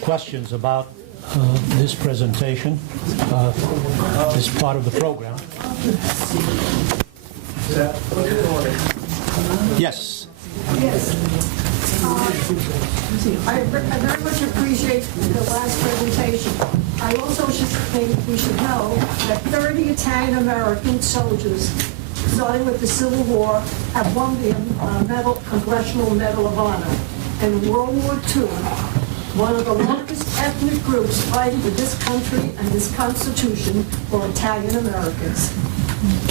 Questions about this presentation, this part of the program. Yes. Yes. I very much appreciate the last presentation. I also think we should know that 30 Italian-American soldiers, starting with the Civil War, have won the Congressional Medal of Honor. And in World War II, one of the largest ethnic groups fighting for this country and this Constitution were Italian Americans.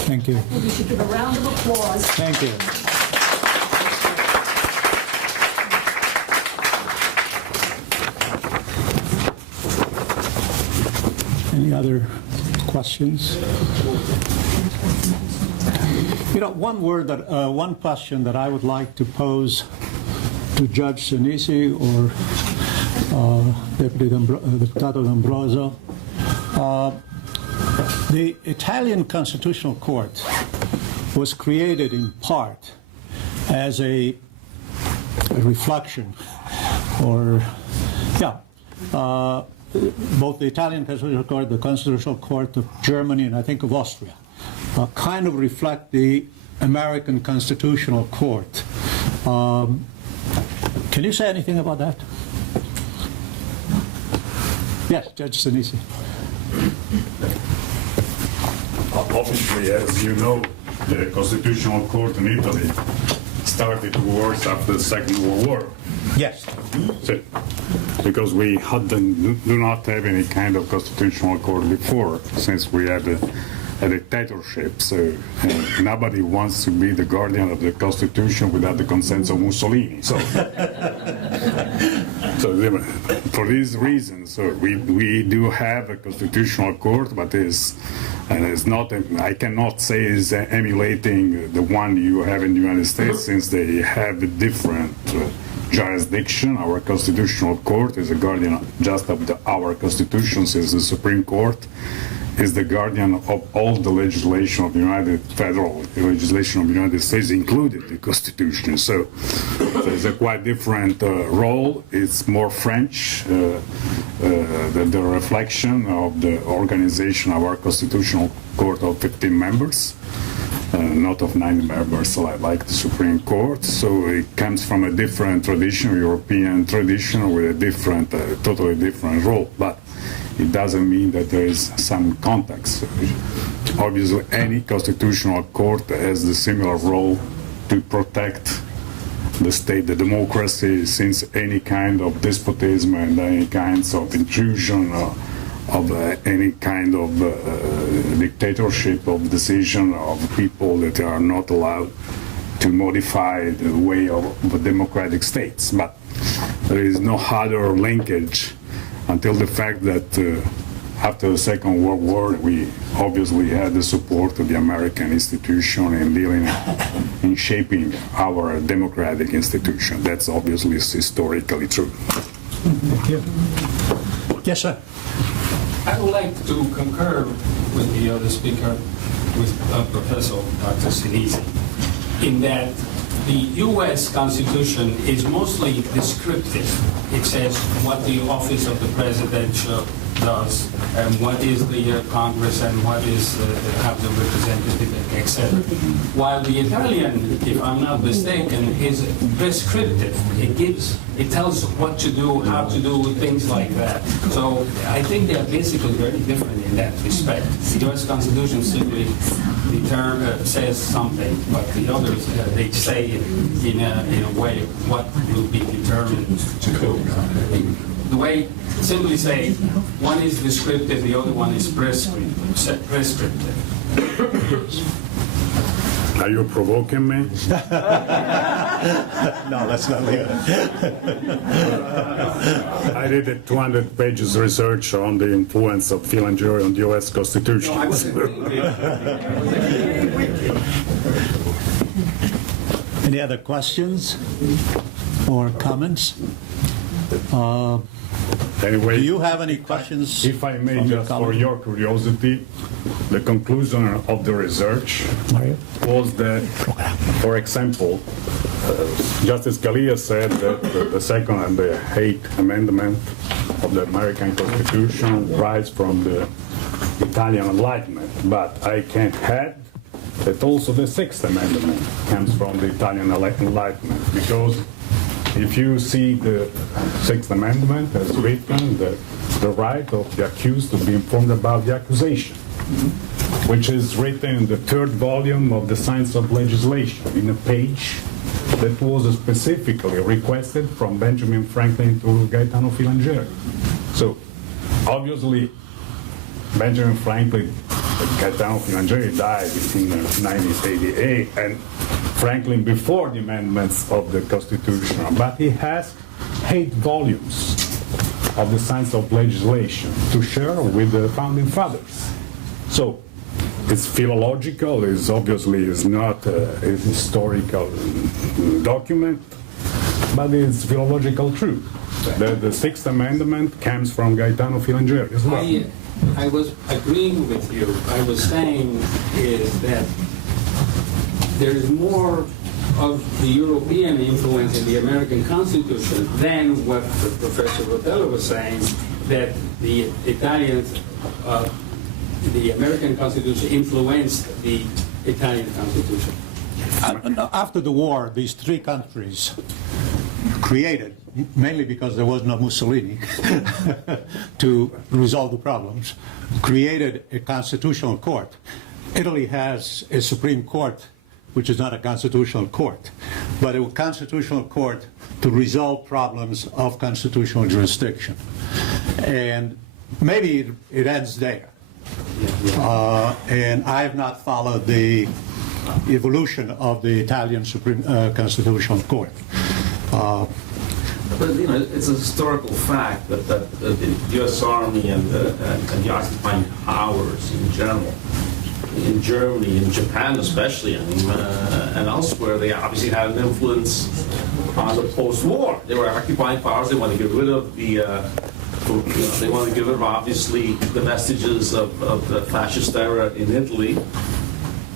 Thank you. I think we should give a round of applause. Thank you. Any other questions? You know, one question that I would like to pose to Judge Sinisi or Deputato D'Ambrosio. The Italian Constitutional Court was created in part as a reflection, or, both the Italian Constitutional Court, the Constitutional Court of Germany, and I think of Austria, kind of reflect the American Constitutional Court. Can you say anything about that? Yes, Judge Sinisi. Obviously, as you know, the Constitutional Court in Italy started to work after the Second World War. Yes. So, because we do not have any kind of Constitutional Court before, since we had a dictatorship, so nobody wants to be the guardian of the Constitution without the consent of Mussolini. So, for these reasons, we do have a Constitutional Court, but it's not. I cannot say it's emulating the one you have in the United States, since they have a different jurisdiction. Our Constitutional Court is a guardian just of our Constitution, since the Supreme Court is the guardian of all the legislation of the federal legislation of the United States, including the Constitution. So it's a quite different role. It's more French, the reflection of the organization of our Constitutional Court of 15 members, not of 9 members like the Supreme Court. So it comes from a different tradition, European tradition, with a different, totally different role. But it doesn't mean that there is some context. Obviously, any constitutional court has the similar role to protect the state, the democracy, since any kind of despotism and any kinds of intrusion of any kind of dictatorship of decision of people that are not allowed to modify the way of democratic states. But there is no other linkage until the fact that after the Second World War, we obviously had the support of the American institution in shaping our democratic institution. That's obviously historically true. Thank you. Yes, sir. I would like to concur with the other speaker, with Professor Dr. Sinisi, in that the U.S. Constitution is mostly descriptive. It says what the office of the president does, and what is the Congress, and what is the House of Representatives, etc. While the Italian, if I'm not mistaken, is prescriptive. It tells what to do, how to do things like that. So I think they are basically very different in that respect. The U.S. Constitution simply says something, but the others, they say in a way what will be determined to do. The way, simply say, one is descriptive, the other one is prescriptive. Are you provoking me? No, that's not it. I did a 200 pages research on the influence of Phil and Jury on the U.S. Constitution. No, I was Any other questions or comments? Anyway, Do you have any questions? if I may, from the just for colleague? your curiosity, the conclusion of the research was that, for example, Justice Scalia said that the Second and the Eighth Amendment of the American Constitution rise from the Italian Enlightenment, but I can add that also the Sixth Amendment comes from the Italian Enlightenment, because if you see the Sixth Amendment as written, the right of the accused to be informed about the accusation, which is written in the third volume of the Science of Legislation, in a page that was specifically requested from Benjamin Franklin to Gaetano Filangieri. So, obviously, Benjamin Franklin, Gaetano Filangieri died in 1988, and Franklin before the amendments of the Constitution, but he has 8 volumes of the Science of Legislation to share with the Founding Fathers. So it's philological, it's obviously is not a historical document, but it's philological truth. The Sixth Amendment comes from Gaetano Filangieri as well. I was agreeing with you. I was saying is that there is more of the European influence in the American Constitution than what Professor Rotella was saying, that the Italians, the American Constitution influenced the Italian Constitution. After the war, these 3 countries created, mainly because there was no Mussolini to resolve the problems, created a constitutional court. Italy has a Supreme Court, which is not a constitutional court, but a constitutional court to resolve problems of constitutional jurisdiction. And maybe it ends there. And I have not followed the evolution of the Italian Supreme Constitutional Court. But you know, it's a historical fact that the U.S. Army and the occupying powers in general, in Germany, in Japan especially, I mean, and elsewhere, they obviously had an influence on the post-war. They were occupying powers. They wanted to get rid of the. They wanted to get rid of obviously the vestiges of the fascist era in Italy,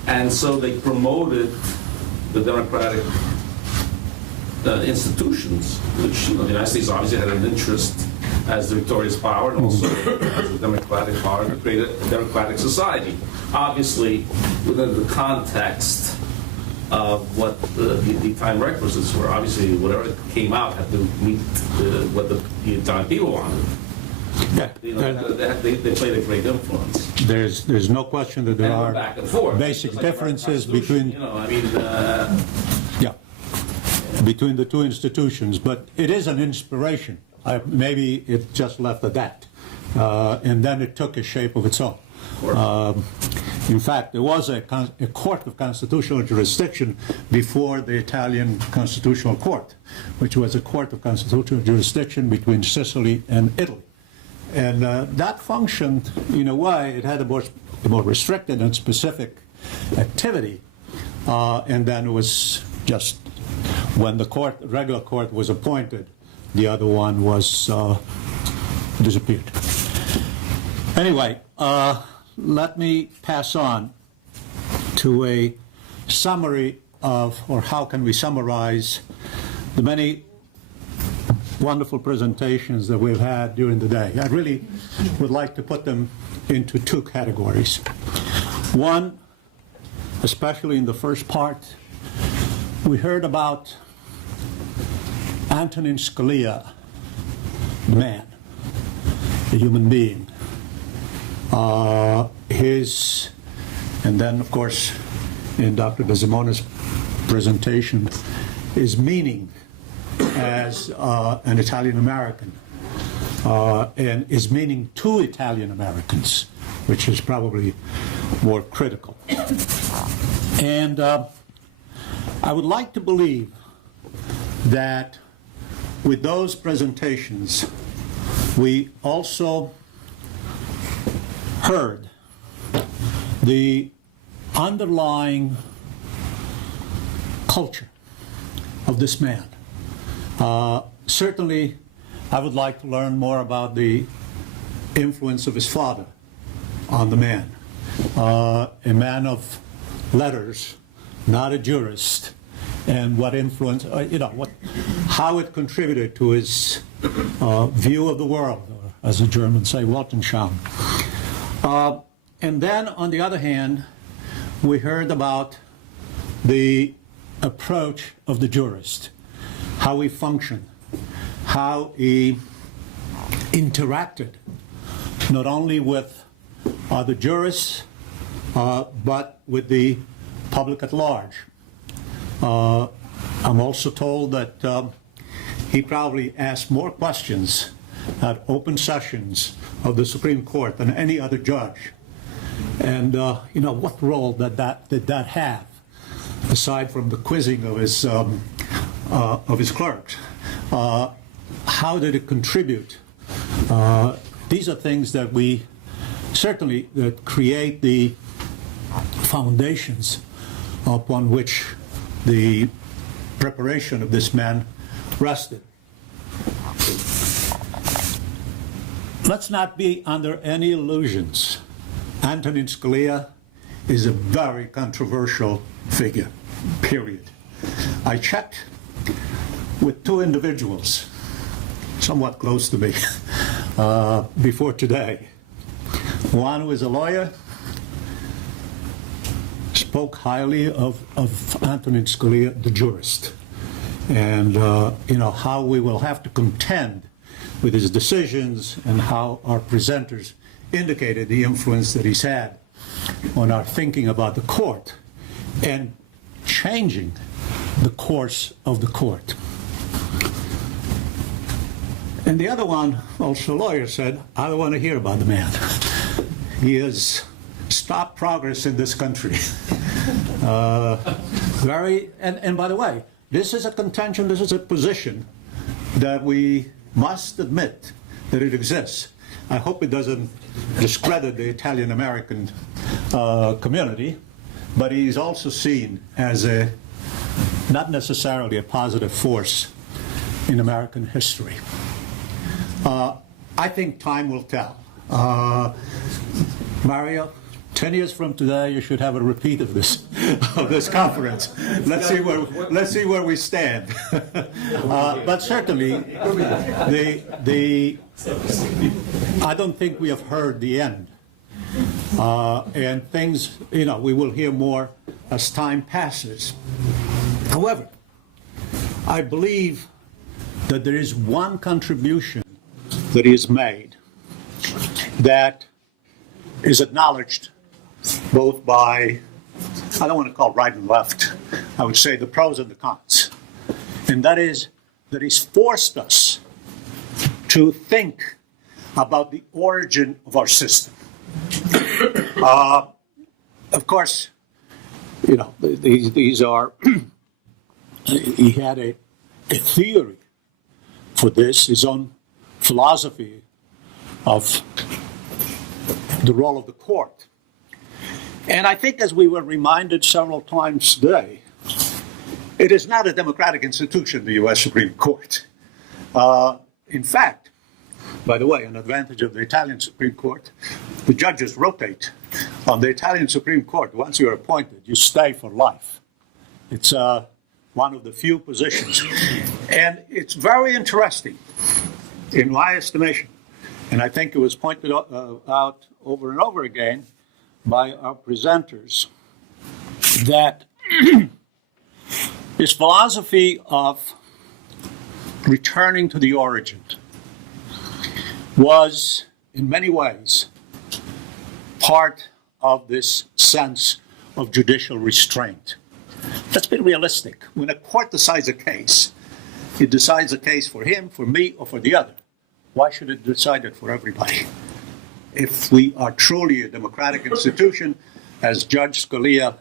and so they promoted the democratic institutions, which the United States obviously had an interest as the victorious power and also as a democratic power to create a democratic society. Obviously, within the context of what the time requisites were, obviously whatever came out had to meet what the Italian people wanted. Yeah. You know, they played a great influence. There's no question that there And are back and forth. basic Just like differences our Constitution, between. you know, I mean. Yeah, between the 2 institutions, but it is an inspiration. Maybe it just left at that, and then it took a shape of its own. In fact, there was a court of constitutional jurisdiction before the Italian Constitutional Court, which was a court of constitutional jurisdiction between Sicily and Italy. And that functioned in a way, it had a more restricted and specific activity, and then it was just when the regular court was appointed, the other one was disappeared. Anyway, let me pass on to a summary of, or how can we summarize the many wonderful presentations that we've had during the day. I really would like to put them into 2 categories. One, especially in the first part, we heard about Antonin Scalia, the man, the human being. And then, of course, in Dr. De Simone's presentation, his meaning as an Italian American, and his meaning to Italian Americans, which is probably more critical. And I would like to believe that with those presentations, we also heard the underlying culture of this man. Certainly I would like to learn more about the influence of his father on the man. A man of letters, not a jurist, and what influence, how it contributed to his view of the world, or as the Germans say, Weltanschauung. And then, on the other hand, we heard about the approach of the jurist, how he functioned, how he interacted, not only with the jurists, but with the public at large. I'm also told that he probably asked more questions at open sessions of the Supreme Court than any other judge. And what role did that have, aside from the quizzing of his clerks? How did it contribute? These are things that we certainly that create the foundations upon which the preparation of this man rested. Let's not be under any illusions. Antonin Scalia is a very controversial figure, period. I checked with two individuals, somewhat close to me, before today. One who is a lawyer, spoke highly of Antonin Scalia, the jurist, and how we will have to contend with his decisions and how our presenters indicated the influence that he's had on our thinking about the court and changing the course of the court. And the other one, also a lawyer, said, I don't want to hear about the man. He has stopped progress in this country. And by the way, this is a contention, this is a position that we must admit that it exists. I hope it doesn't discredit the Italian-American community, but he's also seen as not necessarily a positive force in American history. I think time will tell. Mario, 10 years from today, you should have a repeat of this conference. Let's see where we stand. But certainly, I don't think we have heard the end. And things, we will hear more as time passes. However, I believe that there is one contribution that he has made that is acknowledged both by, I don't want to call it right and left, I would say the pros and the cons. And that is that he's forced us to think about the origin of our system. Of course, these are, he had a theory for this, his own philosophy of the role of the court. And I think, as we were reminded several times today, it is not a democratic institution, the U.S. Supreme Court. In fact, by the way, an advantage of the Italian Supreme Court, the judges rotate. On the Italian Supreme Court, once you're appointed, you stay for life. It's one of the few positions. And it's very interesting, in my estimation, and I think it was pointed out over and over again by our presenters, that his philosophy of returning to the origin was, in many ways, part of this sense of judicial restraint. Let's be realistic. When a court decides a case, it decides a case for him, for me, or for the other. Why should it decide it for everybody? If we are truly a democratic institution, as Judge Scalia,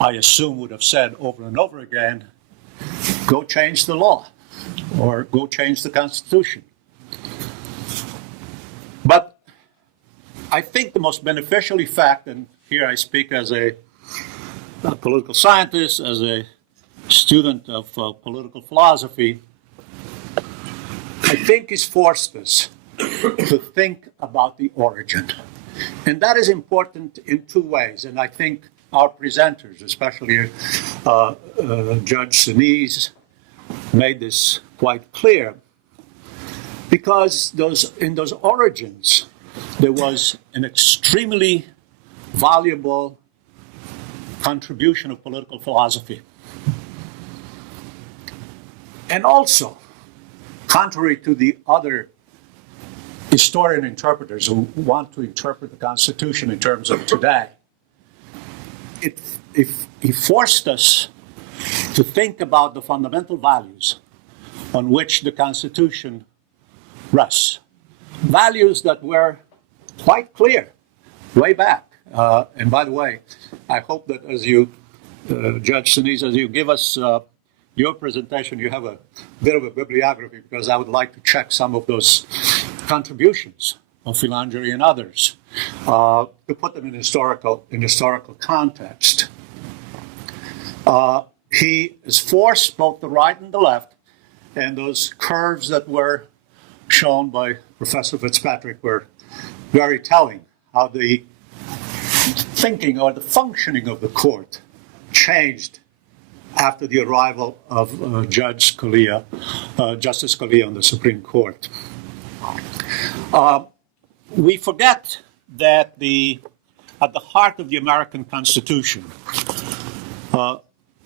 I assume, would have said over and over again, go change the law or go change the Constitution. But I think the most beneficial effect, and here I speak as a political scientist, as a student of political philosophy, I think has forced us to think about the origin. And that is important in two ways. And I think our presenters, especially Judge Sinisi, made this quite clear. Because in those origins, there was an extremely valuable contribution of political philosophy. And also, contrary to the other historian interpreters who want to interpret the Constitution in terms of today, it forced us to think about the fundamental values on which the Constitution rests. Values that were quite clear way back. And by the way, I hope that as you, Judge Sinisi, as you give us your presentation, you have a bit of a bibliography, because I would like to check some of those contributions of Filangieri and others to put them in historical context. He has forced both the right and the left, and those curves that were shown by Professor Fitzpatrick were very telling, how the thinking or the functioning of the court changed after the arrival of Justice Scalia on the Supreme Court. We forget that at the heart of the American Constitution,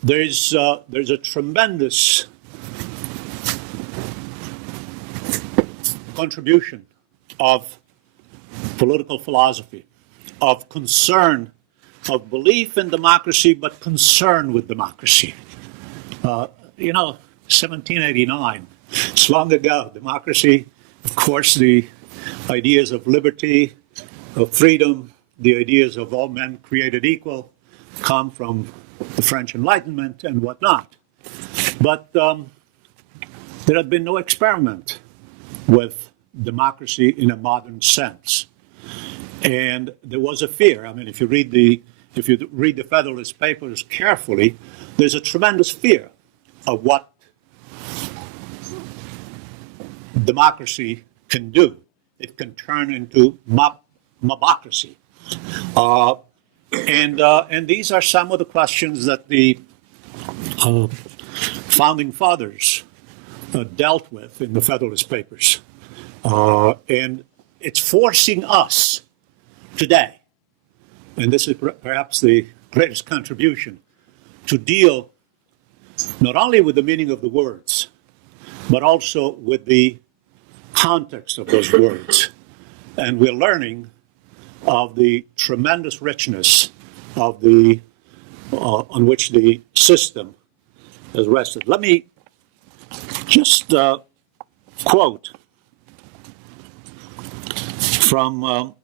there's a tremendous contribution of political philosophy, of concern, of belief in democracy, but concern with democracy. 1789, it's long ago. Democracy, of course, the ideas of liberty, of freedom, the ideas of all men created equal come from the French Enlightenment and whatnot. But there had been no experiment with democracy in a modern sense. And there was a fear. I mean, if you read the Federalist Papers carefully, there's a tremendous fear of what democracy can do. It can turn into mobocracy. And these are some of the questions that the founding fathers dealt with in the Federalist Papers. And it's forcing us today, and this is perhaps the greatest contribution, to deal not only with the meaning of the words, but also with the context of those words. And we're learning of the tremendous richness of the on which the system has rested. Let me just quote from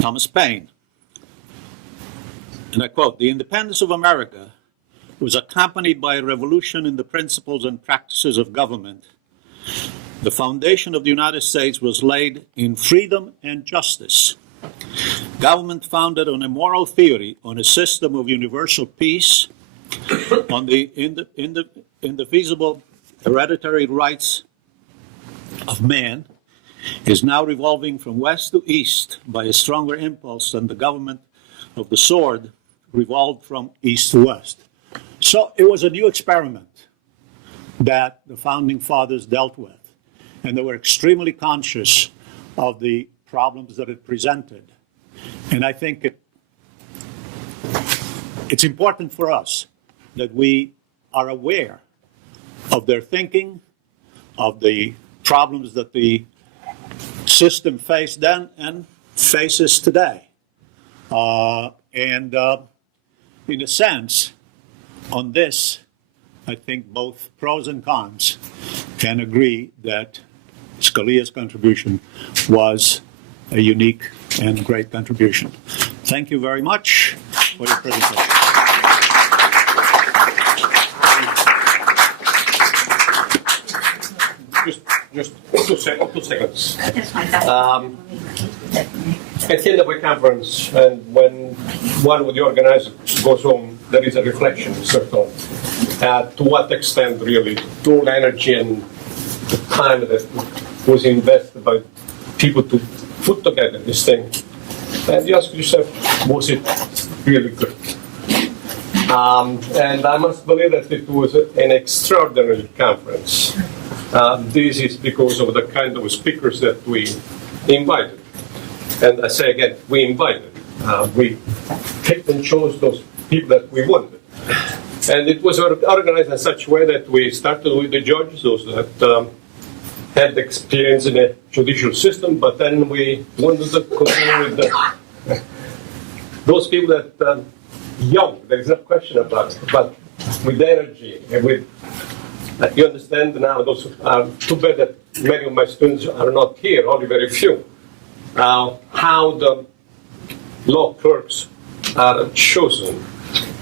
Thomas Paine, and I quote, "The independence of America was accompanied by a revolution in the principles and practices of government. The foundation of the United States was laid in freedom and justice. Government founded on a moral theory, on a system of universal peace, on the indivisible hereditary rights of man, is now revolving from west to east by a stronger impulse than the government of the sword revolved from east to west." So it was a new experiment that the founding fathers dealt with, and they were extremely conscious of the problems that it presented. And I think it's important for us that we are aware of their thinking, of the problems that the system faced then and faces today. In a sense, on this, I think both pros and cons can agree that Scalia's contribution was a unique and great contribution. Thank you very much for your presentation. Just 2 seconds. At the end of a conference, and when one of the organizers goes home, there is a reflection, sort of. to what extent really all energy and the time that was invested by people to put together this thing. And you ask yourself, was it really good? And I must believe that it was an extraordinary conference. This is because of the kind of speakers that we invited. And I say again, we invited. We picked and chose those people that we wanted. And it was organized in such a way that we started with the judges, those that had experience in a judicial system, but then we wanted to continue with those people that young, there is no question about it, but with energy and with, you understand now, those too bad that many of my students are not here, only very few, how the law clerks are chosen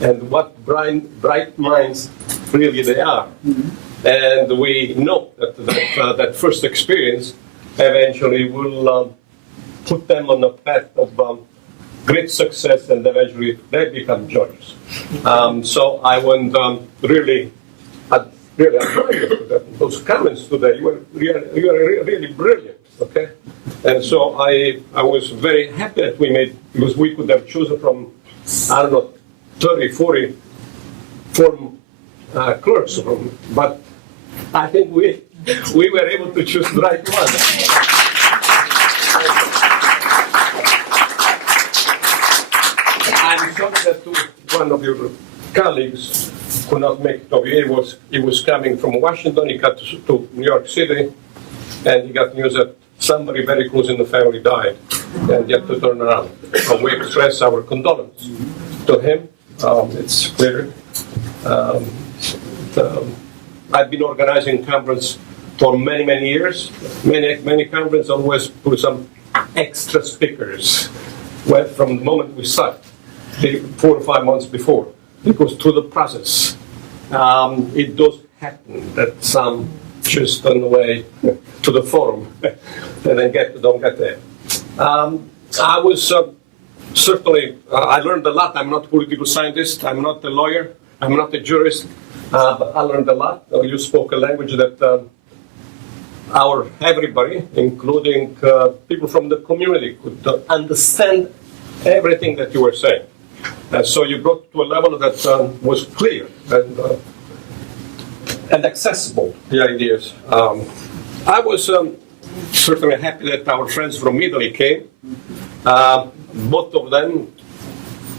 and what bright minds really they are. And we know that that first experience eventually will put them on a path of great success, and eventually they become judges. So I want really admire those comments today. You were really brilliant, okay? And so I was very happy that we made, because we could have chosen from, I don't know, 30, 40 form clerks, but I think we were able to choose the right one. I'm sorry that one of your colleagues could not make it over here. He was coming from Washington. He got to New York City, and he got news that somebody very close in the family died, and he had to turn around. So we express our condolence to him. It's clear. I've been organizing conference for many years. Many conferences always put some extra speakers. Well, from the moment we start, 4 or 5 months before, because through the process, it does happen that some just on the way to the forum and then don't get there. I was certainly, I learned a lot. I'm not a political scientist. I'm not a lawyer. I'm not a jurist. But I learned a lot. You spoke a language that everybody, including people from the community, could understand everything that you were saying. So you brought to a level that was clear and accessible, the ideas. I was certainly happy that our friends from Italy came. Both of them,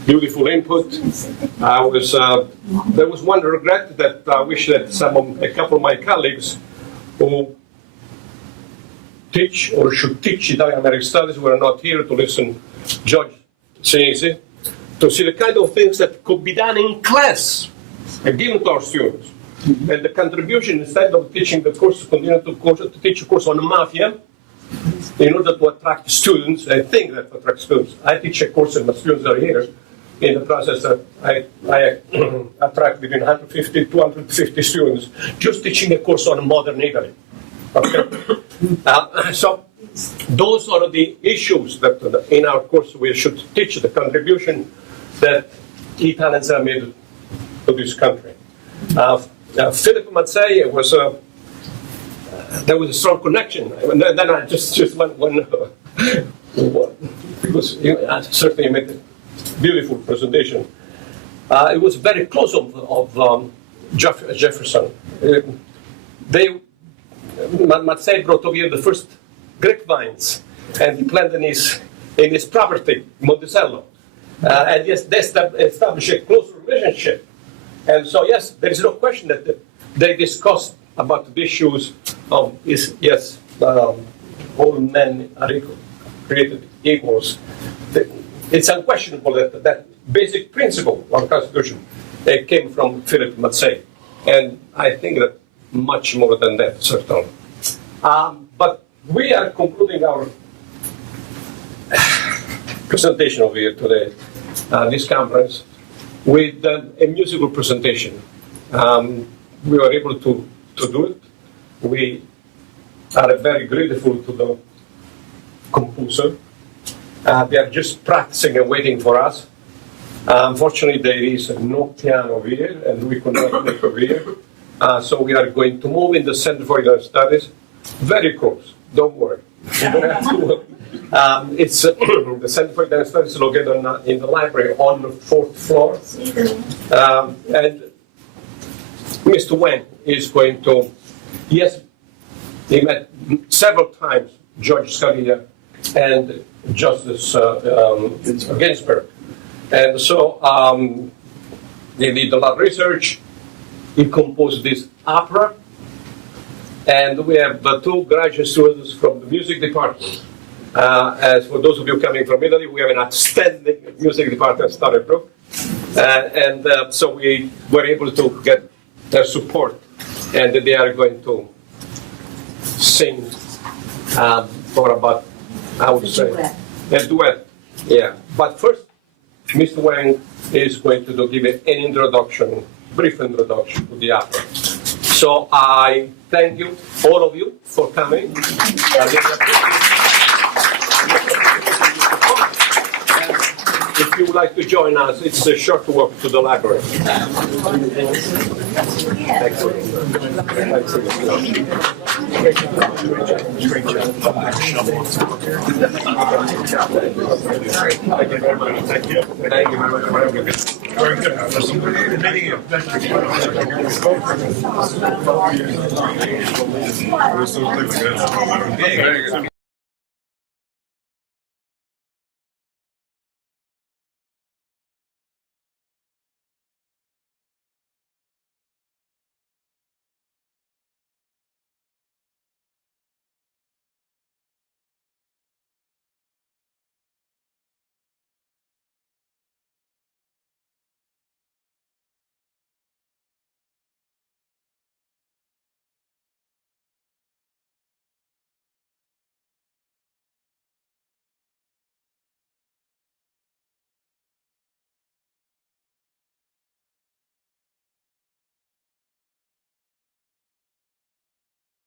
beautiful input. There was one regret that I wish that a couple of my colleagues who teach or should teach Italian American Studies were not here to listen to Judge Sinisi, to see the kind of things that could be done in class and given to our students. And the contribution, instead of teaching the course, continue to teach a course on mafia in order to attract students. I think that to attract students. I teach a course and my students are here. In the process, I attract between 150 to 250 students just teaching a course on modern Italy. Okay? So those are the issues that in our course we should teach, the contribution that Italians have made to this country. Philip Mazzei there was a strong connection. And then I just one because certainly made a beautiful presentation. It was very close of Jefferson. Mazzei brought over here the first grapevines, and he planted in his property, Monticello. And yes, they established a close relationship. And so, yes, there is no question that they discussed about the issues of, all men are equal, created equals. It's unquestionable that that basic principle of the Constitution came from Philip Mazzei. And I think that much more than that, certainly. But we are concluding our presentation over here today, this conference, with a musical presentation. We were able to do it. We are very grateful to the composer. They are just practicing and waiting for us. Unfortunately, there is no piano here, and we could not make over here. So we are going to move in the Center for Italian Studies very close. Don't worry. It's the Center for Italian Studies is located in the library on the 4th floor. And Mr. Wang is going to, he met several times George Scalia and Justice Ginsburg. And so they did a lot of research. He composed this opera. And we have the 2 graduate students from the music department. As for those of you coming from Italy, we have an outstanding music department at Stony so we were able to get their support. And they are going to sing for about, I would say, a duet. Yeah. But first, Mr. Wang is going to give an introduction, brief introduction to the opera. So I thank you, all of you, for coming. If you would like to join us, it's a short walk to the library. Very good.